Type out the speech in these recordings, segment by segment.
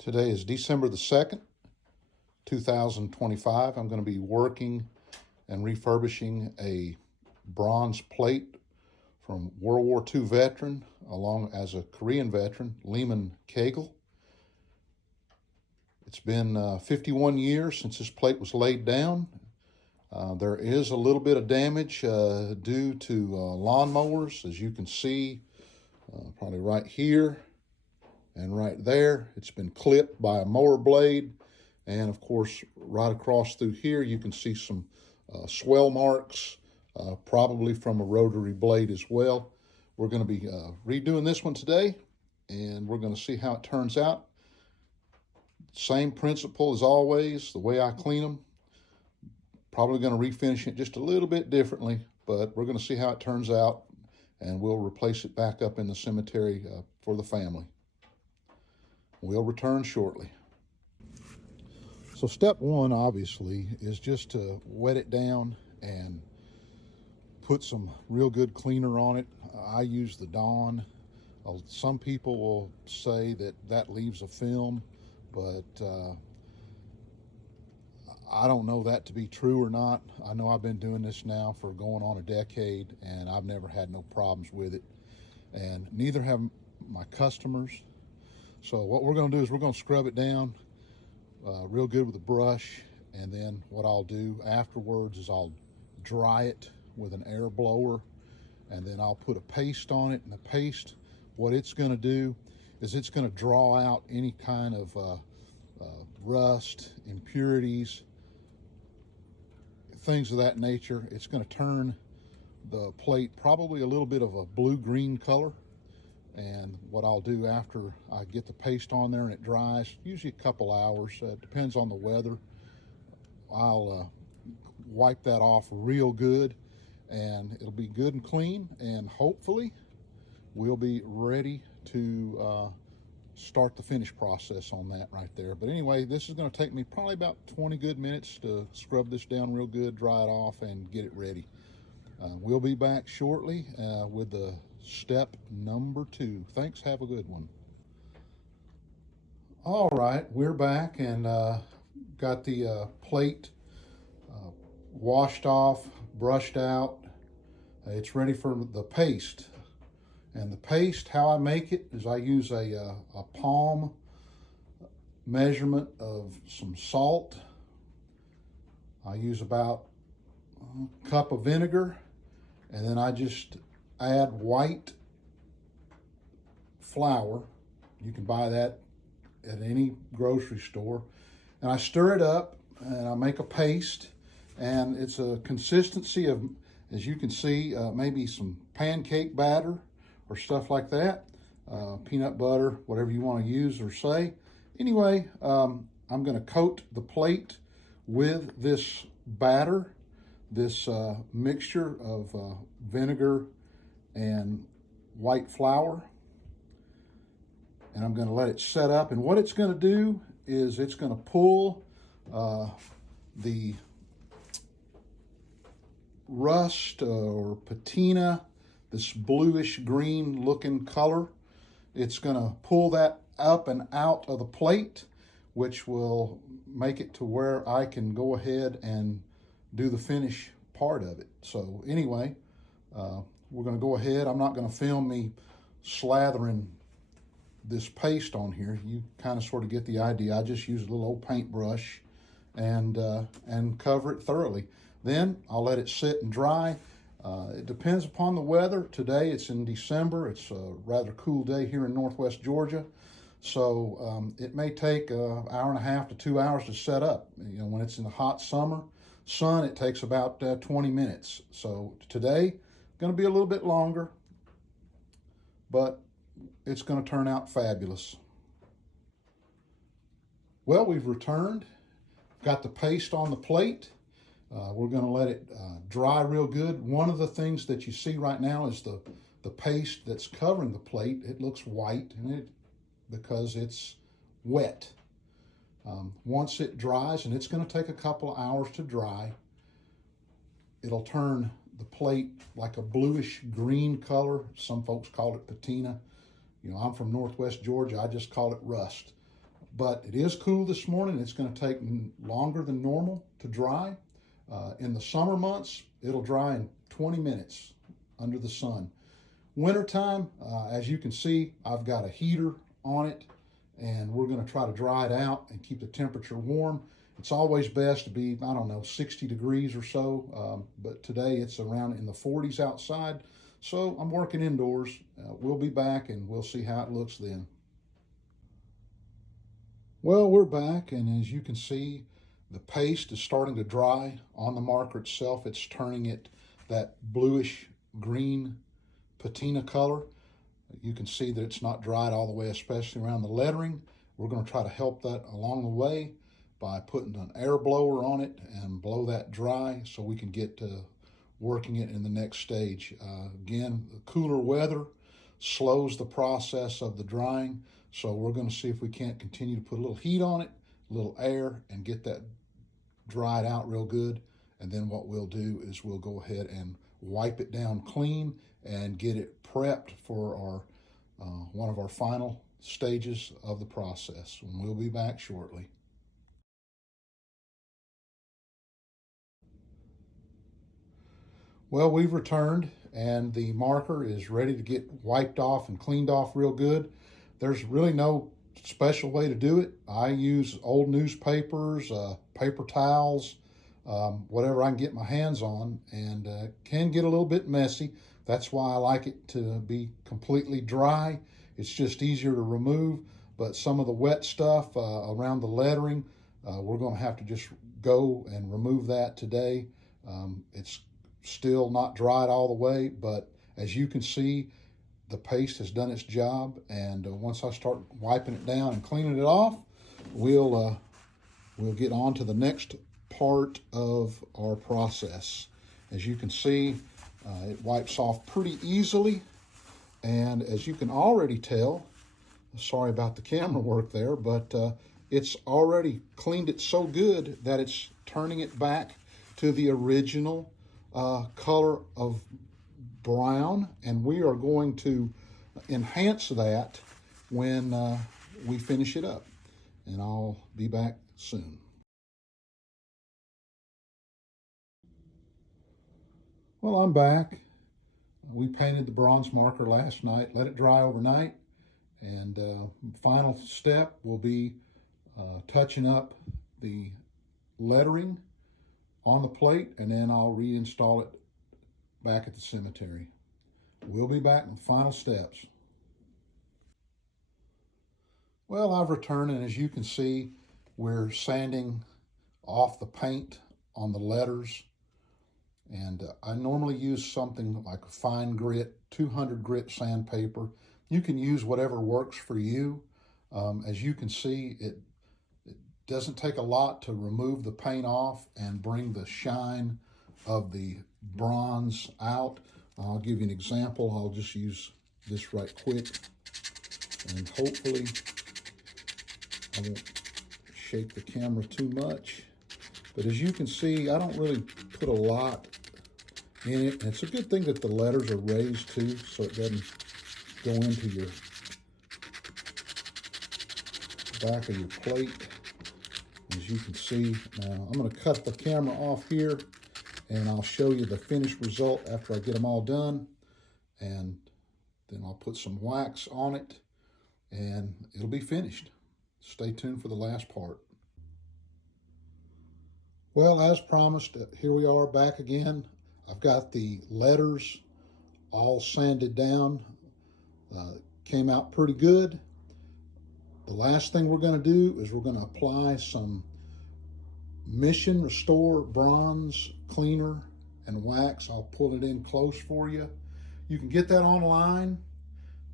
Today is December the 2nd, 2025. I'm going to be working and refurbishing a bronze plate from World War II veteran, along as a Korean veteran, Leamon Cagle. It's been 51 years since this plate was laid down. There is a little bit of damage due to lawnmowers, as you can see, probably right here and right there. It's been clipped by a mower blade, and of course right across through here you can see some swell marks, probably from a rotary blade as well. We're going to be redoing this one today, and we're going to see how it turns out. Same principle as always, the way I clean them. Probably going to refinish it just a little bit differently, but we're going to see how it turns out, and we'll replace it back up in the cemetery for the family. We'll return shortly. So step one, obviously, is just to wet it down and put some real good cleaner on it. I use the Dawn. Some people will say that that leaves a film, but I don't know that to be true or not. I know I've been doing this now for going on a decade, and I've never had no problems with it, and neither have my customers. So what we're going to do is we're going to scrub it down real good with a brush, and then what I'll do afterwards is I'll dry it with an air blower, and then I'll put a paste on it. And the paste, what it's going to do is it's going to draw out any kind of rust, impurities, things of that nature. It's going to turn the plate probably a little bit of a blue-green color. And what I'll do after I get the paste on there and it dries, usually a couple hours, depends on the weather, I'll wipe that off real good, and it'll be good and clean, and hopefully we'll be ready to start the finish process on that right there. But anyway, this is going to take me probably about 20 good minutes to scrub this down real good, dry it off, and get it ready. We'll be back shortly with the step number 2. Thanks, have a good one. All right, we're back and got the plate washed off, brushed out. It's ready for the paste. And the paste, how I make it is I use a palm measurement of some salt. I use about a cup of vinegar, and then I just add white flour. You can buy that at any grocery store. And I stir it up and I make a paste, and it's a consistency of, as you can see, maybe some pancake batter or stuff like that, peanut butter, whatever you want to use or say. Anyway, I'm going to coat the plate with this batter, this mixture of vinegar and white flour, and I'm going to let it set up. And what it's going to do is it's going to pull the rust or patina, this bluish green looking color. It's going to pull that up and out of the plate, which will make it to where I can go ahead and do the finish part of it. So anyway, we're going to go ahead. I'm not going to film me slathering this paste on here. You kind of sort of get the idea. I just use a little old paintbrush and cover it thoroughly. Then I'll let it sit and dry. It depends upon the weather. Today it's in December. It's a rather cool day here in Northwest Georgia. So it may take an hour and a half to 2 hours to set up. You know, when it's in the hot summer sun, it takes about 20 minutes. So today, going to be a little bit longer, but it's going to turn out fabulous. Well, we've returned, got the paste on the plate. We're going to let it dry real good. One of the things that you see right now is the paste that's covering the plate. It looks white because it's wet. Once it dries, and it's going to take a couple of hours to dry, it'll turn the plate like a bluish green color. Some folks call it patina. You know, I'm from Northwest Georgia. I just call it rust. But it is cool this morning. It's going to take longer than normal to dry. In the summer months, it'll dry in 20 minutes under the sun. Wintertime, as you can see, I've got a heater on it, and we're going to try to dry it out and keep the temperature warm. It's always best to be, I don't know, 60 degrees or so, but today it's around in the 40s outside, so I'm working indoors. We'll be back and we'll see how it looks then. Well, we're back, and as you can see, the paste is starting to dry on the marker itself. It's turning it that bluish green patina color. You can see that it's not dried all the way, especially around the lettering. We're going to try to help that along the way by putting an air blower on it and blow that dry so we can get to working it in the next stage. Again, the cooler weather slows the process of the drying, so we're going to see if we can't continue to put a little heat on it, a little air, and get that dried out real good. And then what we'll do is we'll go ahead and wipe it down clean and get it prepped for our one of our final stages of the process. And we'll be back shortly. Well, we've returned, and the marker is ready to get wiped off and cleaned off real good. There's really no special way to do it. I use old newspapers, paper towels, whatever I can get my hands on, and can get a little bit messy. That's why I like it to be completely dry. It's just easier to remove, but some of the wet stuff around the lettering, we're going to have to just go and remove that today. It's still not dried all the way, but as you can see, the paste has done its job, and once I start wiping it down and cleaning it off, we'll get on to the next part of our process. As you can see, it wipes off pretty easily, and as you can already tell, sorry about the camera work there, but it's already cleaned it so good that it's turning it back to the original color of brown, and we are going to enhance that when we finish it up, and I'll be back soon. Well, I'm back. We painted the bronze marker last night, let it dry overnight, and final step will be touching up the lettering on the plate, and then I'll reinstall it back at the cemetery. We'll be back in the final steps. Well, I've returned, and as you can see, we're sanding off the paint on the letters. And I normally use something like a fine grit, 200 grit sandpaper. You can use whatever works for you. As you can see, it doesn't take a lot to remove the paint off and bring the shine of the bronze out. I'll give you an example. I'll just use this right quick, and hopefully I won't shake the camera too much. But as you can see, I don't really put a lot in it. And it's a good thing that the letters are raised too, so it doesn't go into your back of your plate. As you can see, now I'm going to cut the camera off here, and I'll show you the finished result after I get them all done. And then I'll put some wax on it, and it'll be finished. Stay tuned for the last part. Well, as promised, here we are back again. I've got the letters all sanded down. Came out pretty good. The last thing we're going to do is we're going to apply some Mission Restore Bronze Cleaner and wax. I'll pull it in close for you. You can get that online,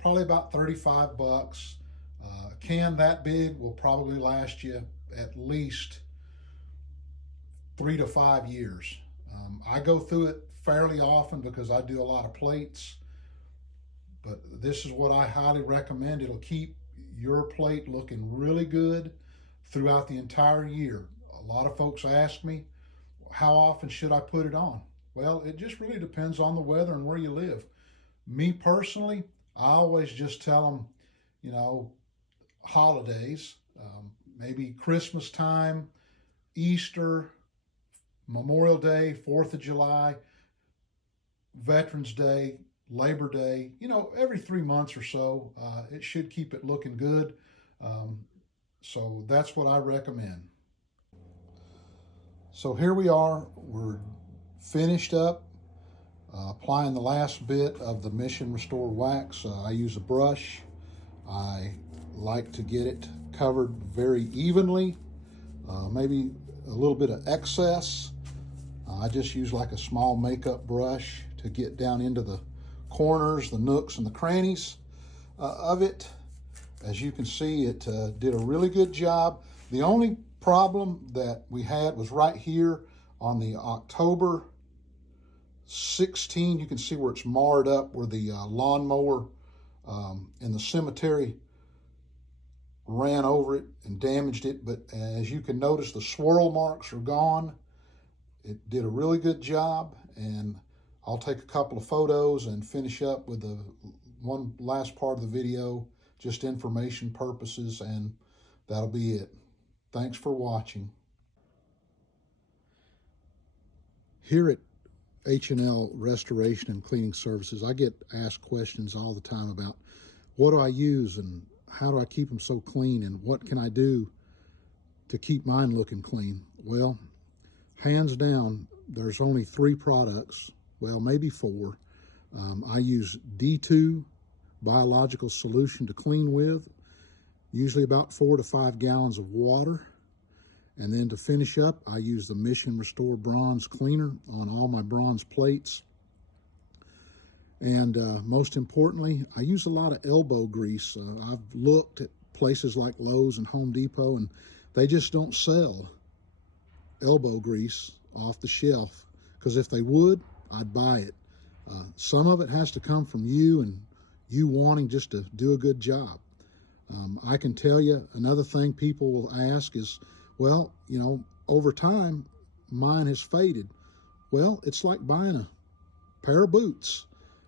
probably about 35 bucks. A can that big will probably last you at least 3 to 5 years. I go through it fairly often because I do a lot of plates, but this is what I highly recommend. It'll keep your plate looking really good throughout the entire year. A lot of folks ask me, how often should I put it on? Well, it just really depends on the weather and where you live. Me personally, I always just tell them, holidays, maybe Christmas time, Easter, Memorial Day, 4th of July, Veterans Day, Labor Day, you know, every 3 months or so. It should keep it looking good. So that's what I recommend. So here we are, we're finished up applying the last bit of the Mission Restore wax. I use a brush. I like to get it covered very evenly, maybe a little bit of excess. I just use like a small makeup brush to get down into the corners, the nooks, and the crannies of it. As you can see, it did a really good job. The only problem that we had was right here on the October 16. You can see where it's marred up, where the lawnmower in the cemetery ran over it and damaged it. But as you can notice, the swirl marks are gone. It did a really good job, and I'll take a couple of photos and finish up with the one last part of the video, just information purposes, and that'll be it. Thanks for watching. Here at H&L Restoration and Cleaning Services, I get asked questions all the time about what do I use and how do I keep them so clean and what can I do to keep mine looking clean. Well, hands down, there's only 3 products, well, maybe 4. I use D2 biological solution to clean with, usually about 4 to 5 gallons of water. And then to finish up, I use the Mission Restore Bronze Cleaner on all my bronze plates. And most importantly, I use a lot of elbow grease. I've looked at places like Lowe's and Home Depot, and they just don't sell elbow grease off the shelf, because if they would, I'd buy it. Some of it has to come from you and you wanting just to do a good job. I can tell you another thing people will ask is, well, you know, over time, mine has faded. Well, it's like buying a pair of boots.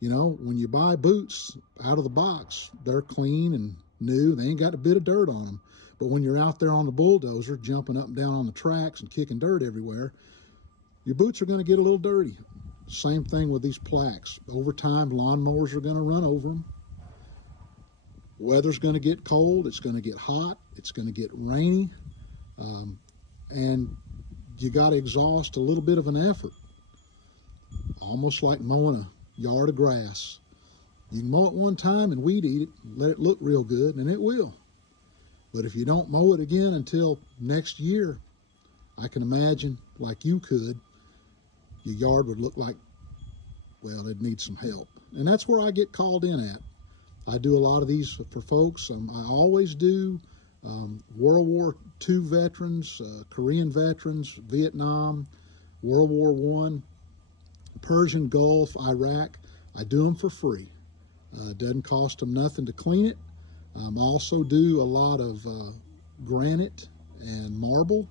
You know, when you buy boots out of the box, they're clean and new. They ain't got a bit of dirt on them. But when you're out there on the bulldozer, jumping up and down on the tracks and kicking dirt everywhere, your boots are going to get a little dirty. Same thing with these plaques. Over time, lawnmowers are going to run over them. Weather's going to get cold. It's going to get hot. It's going to get rainy. And you got to exhaust a little bit of an effort. Almost like mowing a yard of grass. You can mow it one time and weed eat it, let it look real good, and it will. But if you don't mow it again until next year, I can imagine, like you could, your yard would look like, well, it needs some help. And that's where I get called in at. I do a lot of these for folks. I always do World War II veterans, Korean veterans, Vietnam, World War I, Persian Gulf, Iraq. I do them for free. It doesn't cost them nothing to clean it. I also do a lot of granite and marble,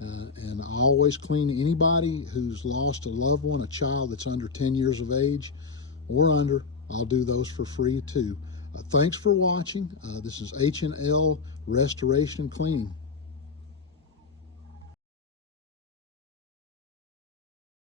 and I always clean anybody who's lost a loved one, a child that's under 10 years of age or under. I'll do those for free too. Thanks for watching. This is H&L Restoration and Cleaning.